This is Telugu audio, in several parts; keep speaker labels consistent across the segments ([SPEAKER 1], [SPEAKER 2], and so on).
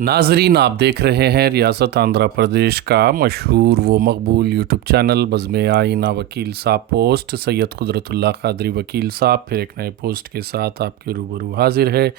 [SPEAKER 1] ناظرین، آپ دیکھ رہے ہیں ریاست آندھرا پردیش کا مشہور و مقبول یوٹیوب چینل بزم آئینہ وکیل صاحب پوسٹ۔ سید قدرت اللہ قادری وکیل صاحب، پھر ایک نئے پوسٹ کے ساتھ آپ کے روبرو حاضر ہے۔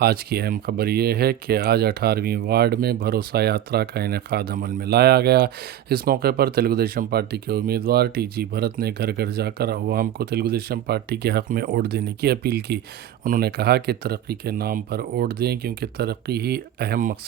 [SPEAKER 1] آج کی اہم خبر یہ ہے کہ آج اٹھارہویں وارڈ میں بھروسہ یاترا کا انعقاد عمل میں لایا گیا۔ اس موقع پر تلگو دیشم پارٹی کے امیدوار ٹی جی بھرت نے گھر گھر جا کر عوام کو تلگو دیشم پارٹی کے حق میں ووٹ دینے کی اپیل کی۔ انہوں نے کہا کہ ترقی کے نام پر ووٹ دیں کیونکہ ترقی ہی اہم مقصد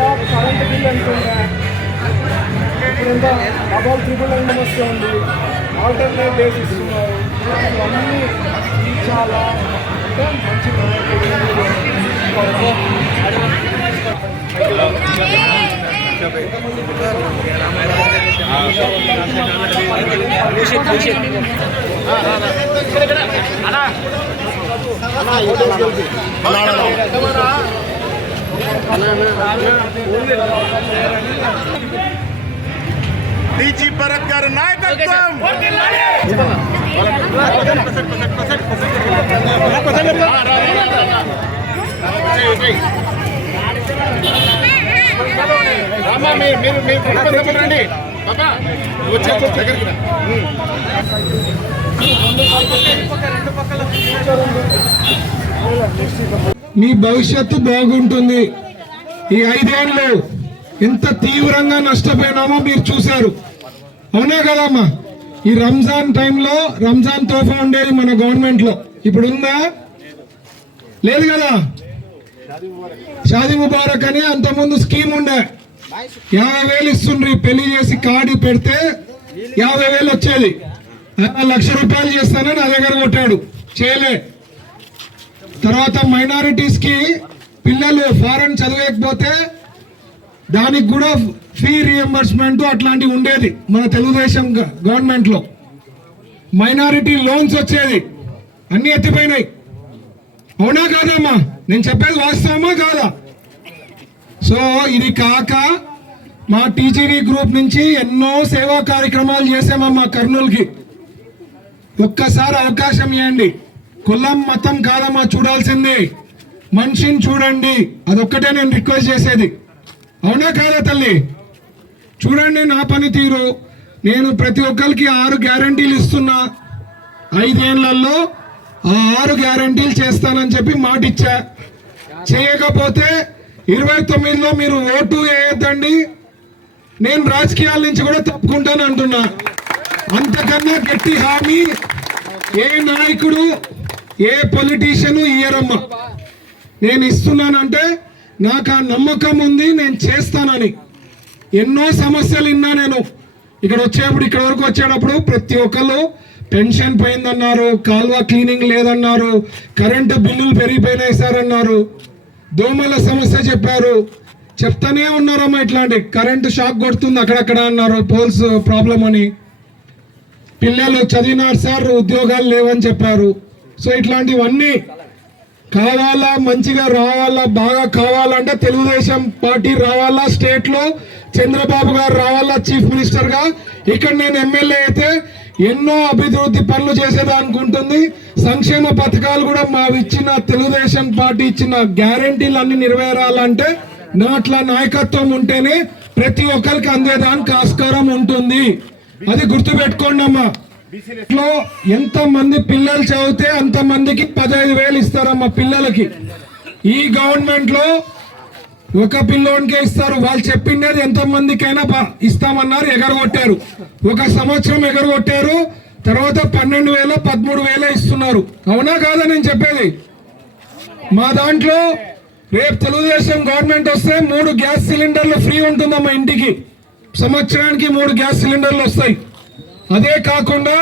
[SPEAKER 2] బాబు కరెంట్ బిల్ అనుకుంటా ఇప్పుడంత ఎంత అబౌట్ ట్రిపుల్ నైన్ వస్తూ ఉంది ఆల్టర్నేట్ డేస్ ఇస్తున్నారు అన్నీ చాలా అంటే మంచి
[SPEAKER 3] డీజీ భరత్ గారి నాయకత్వం రామా మీరు మీరు మీరు కుటుంబ సభ్యులు రండి బాబా వచ్చే దగ్గరికి రా.
[SPEAKER 2] మీ భవిష్యత్తు బాగుంటుంది. ఈ ఐదేళ్ళు ఎంత తీవ్రంగా నష్టపోయినామో మీరు చూశారు. అవునా కదమ్మా? ఈ రంజాన్ టైంలో రంజాన్ తోఫా ఉండేది మన గవర్నమెంట్లో. ఇప్పుడు ఉందా లేదు కదా? షాది ముబారక్ అని అంతకుముందు స్కీమ్ ఉండే. యాభై వేలు ఇస్తుండ్రి పెళ్ళి చేసి కార్డు పెడితే యాభై వేలు వచ్చేది. ఆ, లక్ష రూపాయలు చేస్తానని నా దగ్గర కొట్టాడు. చేయలే. తర్వాత మైనారిటీస్కి పిల్లలు ఫారెన్ చదవకపోతే దానికి కూడా ఫీ రియంబర్స్మెంట్ అట్లాంటివి ఉండేది మన తెలుగుదేశం గవర్నమెంట్లో మైనారిటీ లోన్స్ వచ్చేది. అన్నీ ఎత్తిపోయినాయి. అవునా కాదమ్మా? నేను చెప్పేది వాస్తవమా కాదా? సో ఇది కాక మా టీజీడీ గ్రూప్ నుంచి ఎన్నో సేవా కార్యక్రమాలు చేసామమ్మా కర్నూలుకి. ఒక్కసారి అవకాశం ఇవ్వండి కులం మతం కాదమ్మా చూడాల్సింది. మనిషిని చూడండి. అదొక్కటే నేను రిక్వెస్ట్ చేసేది. అవునా కాదా తల్లి? చూడండి నా పనితీరు. నేను ప్రతి ఒక్కరికి ఆరు గ్యారంటీలు ఇస్తున్నా. ఐదేళ్ళలో ఆ ఆరు గ్యారంటీలు చేస్తానని చెప్పి మాట ఇచ్చా చేయకపోతే ఇరవై తొమ్మిదిలో మీరు ఓటు వేయొద్దండి. నేను రాజకీయాల నుంచి కూడా తప్పుకుంటాను అంటున్నా. అంతకన్నా గట్టి హామీ ఏ నాయకుడు ఏ పొలిటీషియను ఇయ్యరమ్మ. నేను ఇస్తున్నానంటే నాకు ఆ నమ్మకం ఉంది నేను చేస్తానని. ఎన్నో సమస్యలు విన్నా నేను ఇక్కడ వచ్చేప్పుడు ఇక్కడ వరకు వచ్చేటప్పుడు ప్రతి ఒక్కళ్ళు పెన్షన్ పోయిందన్నారు కాల్వ క్లీనింగ్ లేదన్నారు కరెంటు బిల్లులు పెరిగిపోయినాయి సార్ అన్నారు. దోమల సమస్య చెప్పారు. చెప్తానే ఉన్నారమ్మా ఇట్లాంటి. కరెంటు షాక్ కొడుతుంది అక్కడక్కడ అన్నారు పోల్స్ ప్రాబ్లం అని. పిల్లలు చదివినారు సార్ ఉద్యోగాలు లేవని చెప్పారు. సో ఇట్లాంటివన్నీ కావాలా మంచిగా రావాలా బాగా కావాలంటే తెలుగుదేశం పార్టీ రావాలా స్టేట్లో చంద్రబాబు గారు రావాలా చీఫ్ మినిస్టర్గా. ఇక్కడ నేను ఎమ్మెల్యే అయితే ఎన్నో అభివృద్ధి పనులు చేసేదానికి ఉంటుంది. సంక్షేమ పథకాలు కూడా మావిచ్చిన ఇచ్చిన తెలుగుదేశం పార్టీ ఇచ్చిన గ్యారంటీలు అన్ని నెరవేరాలంటే నాట్ల నాయకత్వం ఉంటేనే ప్రతి ఒక్కరికి అందేదానికి ఆస్కారం ఉంటుంది. అది గుర్తుపెట్టుకోండి అమ్మా లో ఎంత మంది పిల్లలు చదివితే అంత మందికి పదహైదు వేలు ఇస్తారమ్మ పిల్లలకి. ఈ గవర్నమెంట్లో ఒక పిల్లోనికే ఇస్తారు. వాళ్ళు చెప్పిండేది ఎంత మందికైనా ఇస్తామన్నారు ఎగరగొట్టారు. ఒక సంవత్సరం ఎగరగొట్టారు తర్వాత పన్నెండు వేల పదమూడు వేల ఇస్తున్నారు. అవునా కాదా నేను చెప్పేది? మా దాంట్లో రేపు తెలుగుదేశం గవర్నమెంట్ వస్తే మూడు గ్యాస్ సిలిండర్లు ఫ్రీ ఉంటుందమ్మా ఇంటికి. సంవత్సరానికి మూడు గ్యాస్ సిలిండర్లు వస్తాయి. అదే కాకుండా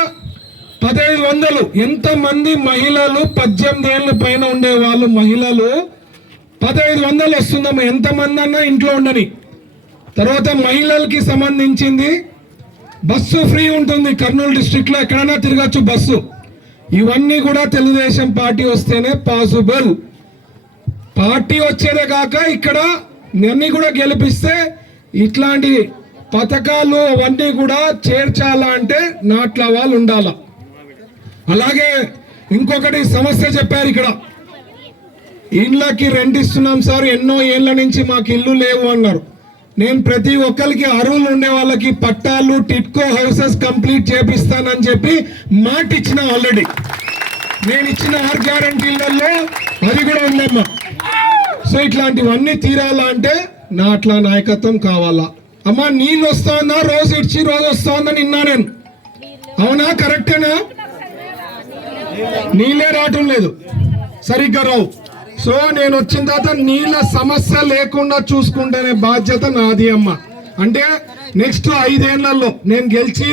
[SPEAKER 2] పదహైదు వందలు. ఎంతమంది మహిళలు పద్దెనిమిది ఏళ్ళ పైన ఉండే వాళ్ళు మహిళలు? పదహైదు వందలు వస్తుందమ్మా. ఎంతమంది అన్నా ఇంట్లో ఉండని. తర్వాత మహిళలకి సంబంధించింది బస్సు ఫ్రీ ఉంటుంది కర్నూలు డిస్టిక్లో ఎక్కడైనా తిరగచ్చు బస్సు. ఇవన్నీ కూడా తెలుగుదేశం పార్టీ వస్తేనే పాసిబుల్. పార్టీ వచ్చేదే కాక ఇక్కడ అన్ని కూడా గెలిపిస్తే ఇట్లాంటి పథకాలు అవన్నీ కూడా చేర్చాలా అంటే నాట్ల వాళ్ళు ఉండాలా? అలాగే ఇంకొకటి సమస్య చెప్పారు ఇక్కడ. ఇండ్లకి రెంట్ ఇస్తున్నాం సార్ ఎన్నో ఏళ్ళ నుంచి మాకు ఇల్లు లేవు అన్నారు. నేను ప్రతి ఒక్కరికి అరువులు ఉండే వాళ్ళకి పట్టాలు టిట్కో హౌసెస్ కంప్లీట్ చేపిస్తానని చెప్పి మాట ఇచ్చిన ఆల్రెడీ. నేను ఇచ్చిన ఆర్ గ్యారంటీలలో అది కూడా ఉందమ్మా. సో ఇట్లాంటివన్నీ తీరాలా అంటే నా అట్లా నాయకత్వం కావాలా? అమ్మా నీళ్ళు వస్తా ఉందా రోజు ఇడ్చి రోజు వస్తా ఉందా నిన్నా నేను? అవునా? కరెక్టేనా? నీళ్ళే రావటం లేదు. సరిగ్గా రావు. సో నేను వచ్చిన తర్వాత నీళ్ళ సమస్య లేకుండా చూసుకుంటేనే బాధ్యత నాది అమ్మ. అంటే నెక్స్ట్ ఐదేళ్ళలో నేను గెలిచి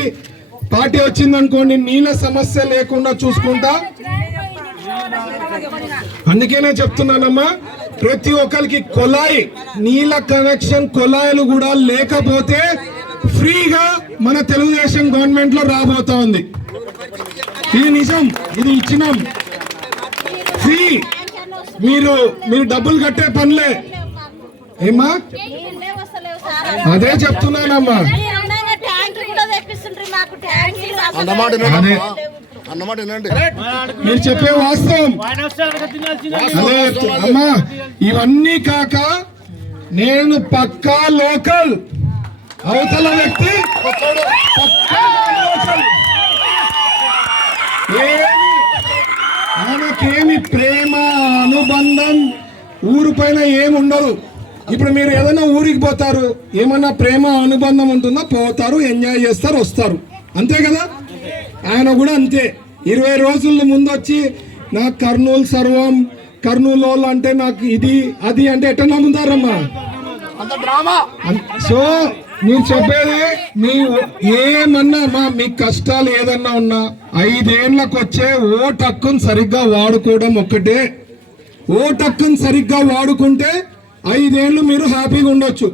[SPEAKER 2] పార్టీ వచ్చింది అనుకోండి నీళ్ళ సమస్య లేకుండా చూసుకుంటా? అందుకేనే చెప్తున్నానమ్మా ప్రతి ఒక్కరికి కొలాయి నీళ్ళ కనెక్షన్ కొలాయిలు కూడా లేకపోతే ఫ్రీగా మన తెలుగుదేశం గవర్నమెంట్లో రాబోతా ఉంది. ఇది నిజం ఇది ఇచ్చినాం. ఫ్రీ. మీరు మీరు డబ్బులు కట్టే పనిలే. ఏమా అదే చెప్తున్నానమ్మా.
[SPEAKER 3] అన్నమాట వినండి.
[SPEAKER 2] మీరు చెప్పే వాస్తవం. అమ్మా ఇవన్నీ కాక నేను పక్కా లోకల్. అవతల వ్యక్తి పక్కా లోకల్. ఏమి? ఆయనకేమి ప్రేమ అనుబంధం? ఊరు పైన ఏమి ఉండదు ఇప్పుడు మీరు ఏదైనా ఊరికి పోతారు ఏమన్నా ప్రేమ అనుబంధం ఉంటుందా? పోతారు ఎంజాయ్ చేస్తారు వస్తారు. అంతే కదా? ఆయన కూడా అంతే. ఇరవై రోజుల ముందు వచ్చి నాకు కర్నూలు సర్వం కర్నూలు అంటే నాకు ఇది అది అంటే ఎట్లా నమ్ముతారమ్మా? సో మీరు చెప్పేది మీ ఏమన్నా మా మీ కష్టాలు ఏదన్నా ఉన్నా ఐదేళ్ళకు వచ్చే హక్కును సరిగ్గా వాడుకోవడం ఒక్కటే. ఓటు హక్కును సరిగ్గా వాడుకుంటే ఐదేళ్ళు మీరు హ్యాపీగా ఉండొచ్చు.